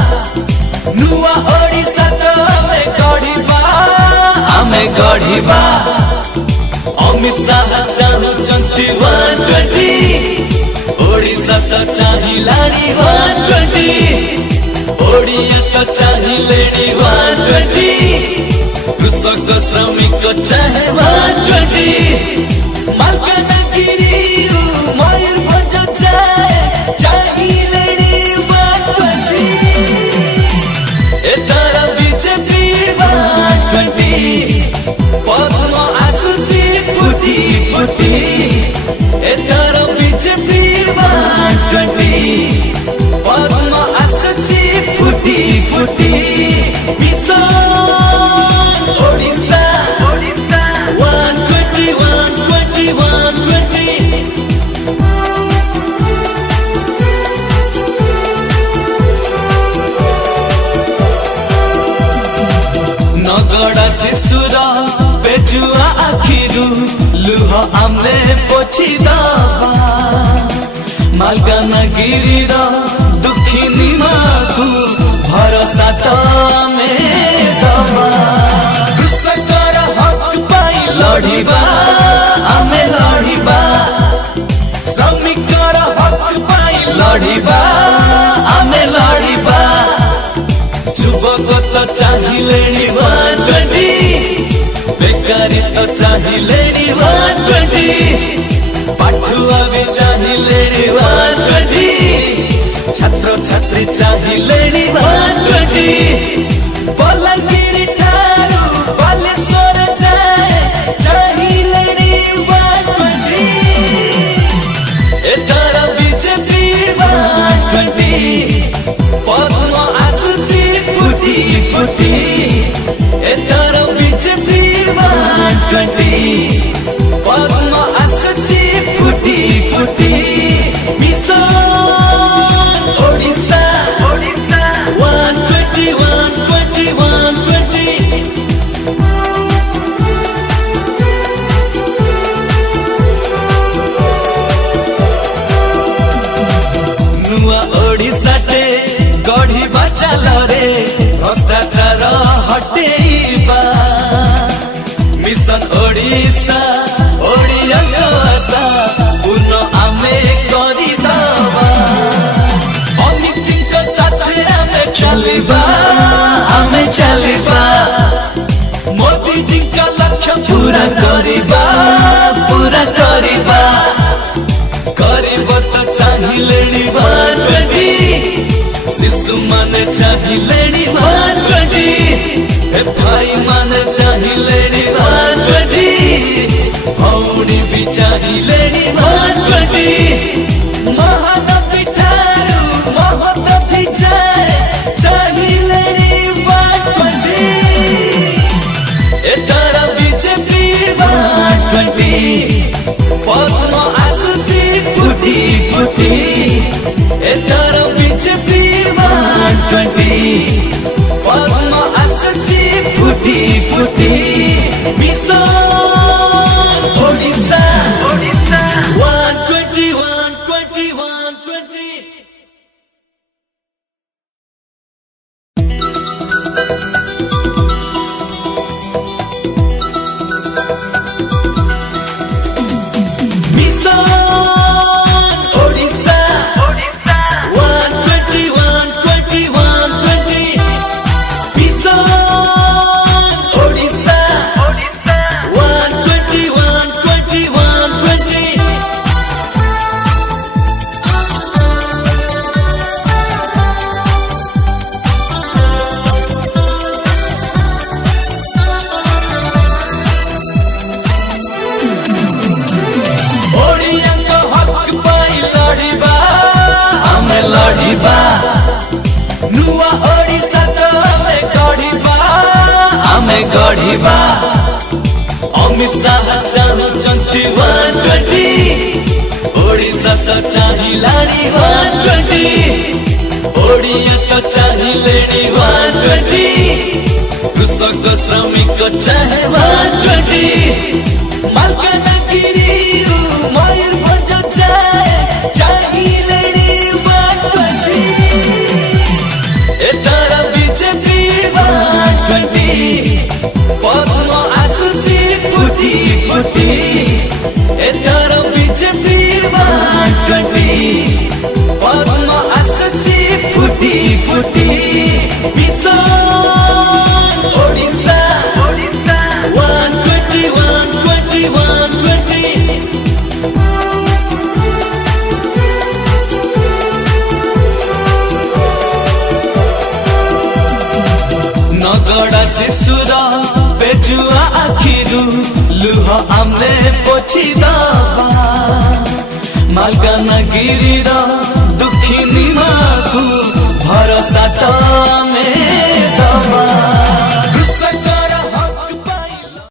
नुआ ओडिशा तो आमे गढ़िबा अमित शाह चाहुचंती 120 ओडिशा तो चाहिलानी 120 ओडिया तो चाहिलेनी 120 कृषक श्रमिक चाहे 120 मालकानगिरी मयूरभंज चाहिलेनी 120 एतारा बीजेपी 120 पद्म आसुची फुटी फुटी एतारा बीजेपी 120 पद्म आसुची फुटी फुटी मिशन ओडिशा 120 120 120 नगड़ा शिशुर बेजुआ आखिरु लुह आमे पोछि दबा मालकानगिरी दुखिनी माखु भरोसा तो आमे दबा कृषकर हक पाई लड़िबा आमे लड़िबा श्रमिकर हक पाई लड़िबा आमे लड़िबा युवक तो चाहिलेनी 120 बेकारी तो चाहिलेनी 120 पाठुआ भी चाहिलेनी 120 छात्र छात्री चाहिलेनी 120 बलगिरी ठारू बालेश्वर जाए चाहिलेनी 120 एतारा बीजेपी 120 पद्म आसुची फुटी फुटी एतारा बीजेपी 120 पद्म आसुची फुटी फुटी मिशन ओडिशा 120 120 120 नुआ ओडिशा ते गढ़िबा चाल रे भ्रष्टाचार हटेबा मिशन ओडिशा ओडिया आशा पूर्ण आमे करी दबा अमित जी को साथे आमे चलिबा मोदी जी का लक्ष्य पूरा करिबा करिब तो चाहिलेनी 120 शिशु माने चाहिलेनी 120 भाई माने चाहिलेनी 120 भौणी भी चाहिलेनी 120 महानदी ठारू महतथी जाए चाहिलेनी 120 एतारा बीजेपी 120 पद्म आसुची फुटी फुटी एतारा बीजेपी 120 पद्म आसुची फुटी फुटी मिशन ओडिशा 120 120 120 गढ़िबा अमित शाह चाहुचंती 120 ओडिशा तो चाहिलानी 120 ओडिया तो चाहिलेनी 120 कृषक श्रमिक चाहे 120 मालकानगिरी मयूरभंज चाहिलेनी 120 एतार बीजेपी 120 पद्म आसुची फुटी फुटी एतार बीजेपी 120 पद्म आसुची फुटी फुटी मिशन ओडिशा 120 120 120 नगड़ा शिशुर बेजुआ आखिरु लुह आमे पोछी दबा मालकानगिरी